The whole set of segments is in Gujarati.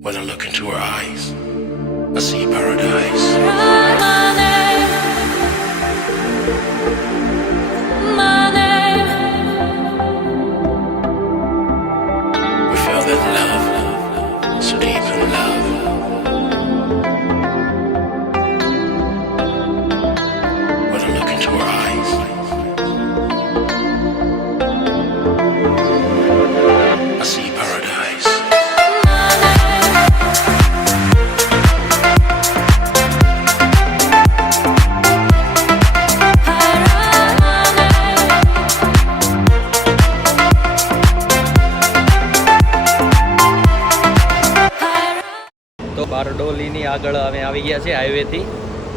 When I look into her eyes, I see paradise. We feel that love, so deep in love. When I look into her eyes, I see paradise. તો બારડોલીની આગળ અમે આવી ગયા છે હાઈવેથી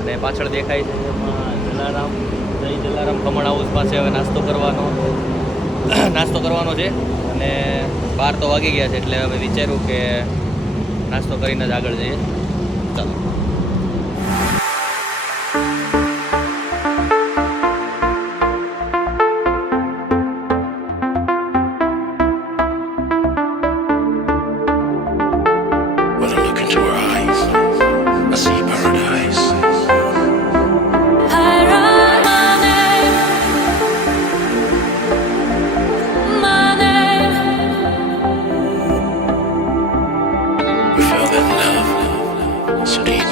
અને પાછળ દેખાય છે એમાં જલારામ જલારામ ખમણ હાઉસ પાસે હવે નાસ્તો કરવાનો છે અને 12 તો વાગી ગયા છે એટલે હવે વિચાર્યું કે નાસ્તો કરીને જ આગળ જઈએ. ચાલો. When I look into her eyes, I see paradise. We feel that love, so deep.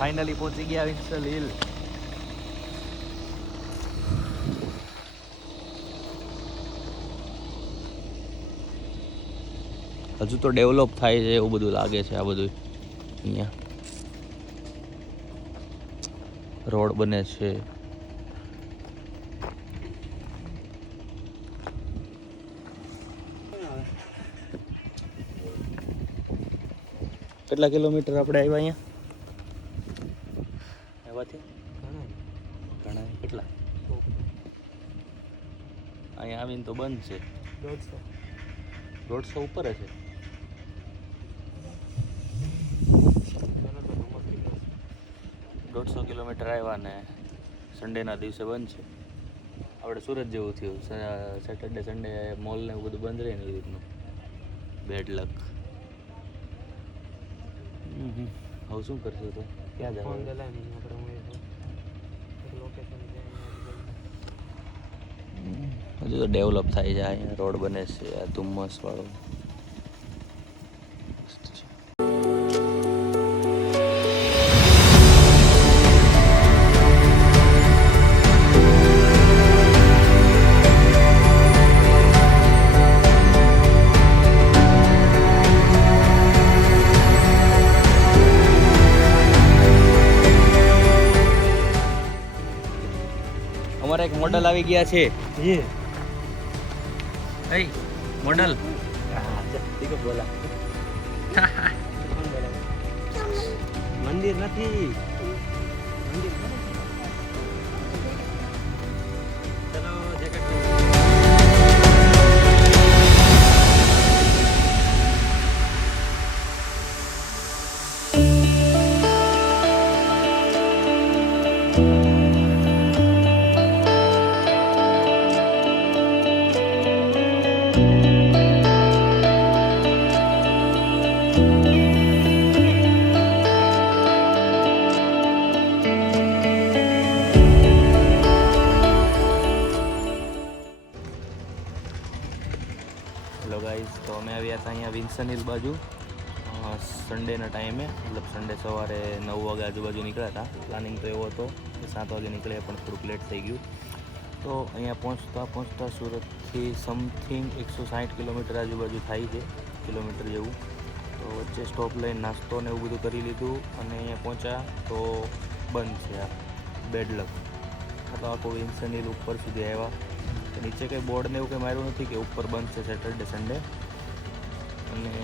Finally પહોંચી ગયા વિન્સલ હિલ. હજુ તો ડેવલપ થાય છે એવું બધું લાગે છે. આ બધું અહીંયા રોડ બને છે. કેટલા કિલોમીટર આપણે આવ્યા અહીંયા? ઘણા કેટલા? અહીંયા આવીને તો બંધ છે. 150 ઉપર છે. દોઢસો કિલોમીટર આવ્યા ને સન્ડેના દિવસે બંધ છે. આપણે સુરત જેવું થયું. સેટરડે સન્ડે મોલ ને એવું બધું બંધ રહે ને એ રીતનું. બેડ લક. હવે શું કરશું તો? ક્યાં જવાનું? હજુ તો ડેવલપ થાય છે. અહીંયા રોડ બને છે. આ ધુમ્મસ વાળો અમારા એક મોડલ આવી ગયા છે. મોડલ બોલા મંદિર નથી. ચલો જેકેટ આવ્યા હતા અહીંયા વિન્સન હિલ બાજુ સન્ડેના ટાઈમે, મતલબ સન્ડે સવારે 9 વાગે આજુબાજુ નીકળ્યા હતા. પ્લાનિંગ તો એવો હતો કે 7 વાગે નીકળ્યા, પણ થોડુંક લેટ થઈ ગયું. તો અહીંયા પહોંચતા સુરતથી સમથિંગ 160 કિલોમીટર આજુબાજુ થાય છે, કિલોમીટર જેવું. તો વચ્ચે સ્ટોપ લઈને નાસ્તો ને એવું બધું કરી લીધું અને અહીંયા પહોંચ્યા તો બંધ છે. આ બેડ લક. તો આખો વિન્સન હિલ ઉપર સુધી આવ્યા. તો નીચે કંઈ બોર્ડ ને એવું કંઈ માર્યું નથી કે ઉપર બંધ છે સેટરડે સન્ડે. અને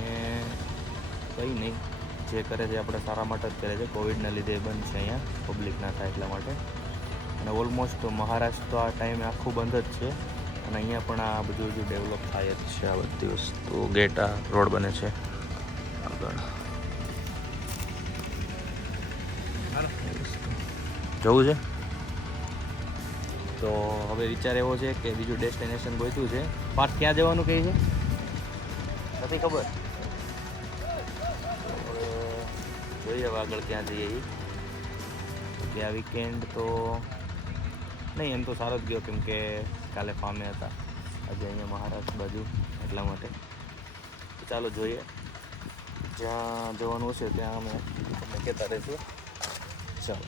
કંઈ નહીં, જે કરે છે આપણે સારા માટે જ કરે છે. કોવિડના લીધે બંધ છે અહીંયા, પબ્લિક ના થાય એટલા માટે. અને ઓલમોસ્ટ મહારાષ્ટ્ર આ ટાઈમે આખું બંધ જ છે. અને અહીંયા પણ આ બધું ડેવલપ થાય જ છે આ બધી વસ્તુ. ગેટ આ રોડ બને છે આગળ. જવું છે તો હવે વિચાર એવો છે કે બીજું ડેસ્ટિનેશન ગોઈતું છે. પાર્ક ક્યાં જવાનું કહે છે નથી ખબર. જોઈએ હવે આગળ ક્યાં જઈએ. કે આ વીકેન્ડ તો નહીં, એમ તો સારો જ ગયો, કેમ કે કાલે ફામે હતા, આજે અહીંયા મહારાષ્ટ્ર બાજુ, એટલા માટે. તો ચાલો જોઈએ, જ્યાં જવાનું હશે ત્યાં અમે તમને કહેતા રહીશું. ચાલો.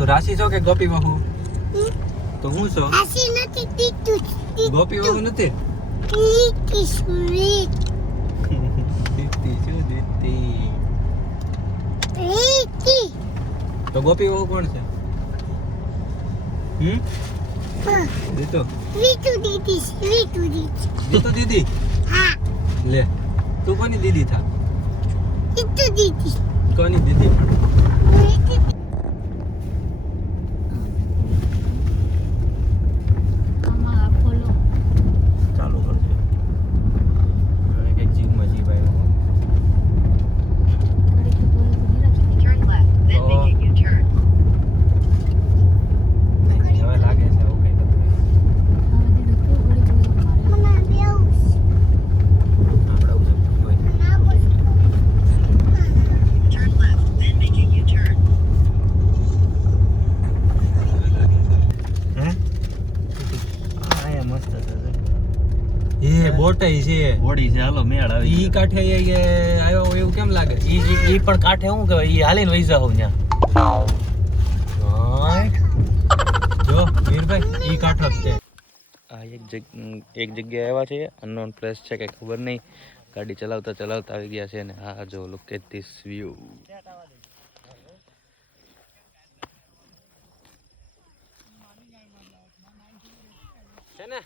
તો રાશિ છો કે ગોપી બાહુ? તો હું છો? રાશિ નથી, દીતું. ગોપી બાહુ નથી. દીતી સુરેત. દીતી શું દીતી? દીતી. તો ગોપી બાહુ કોણ છે? દીતો. રીતુ દીદી, રીતુ દીદી. દીતો દીદી? હા. લે, તું કોની દીદી થા? રીતુ દીદી. કોની દીદી? બોટાઈ છે, બોડી છે. હાલો મેળ આવી. ઈ કાંઠે આવ્યો એવું કેમ લાગે? ઈ પણ કાંઠે શું કહેવાય, ઈ હાલીને વઈ જાવ ત્યાં. જો વીરભાઈ, ઈ કાંઠો જ છે. આ એક જગ્યાએ આવ્યા છે, અનનોન પ્લેસ છે કે ખબર નહીં. ગાડી ચલાવતા ચલાવતા આવી ગયા છે ને આ જો લુક એટ ધીસ વ્યૂ. છે ને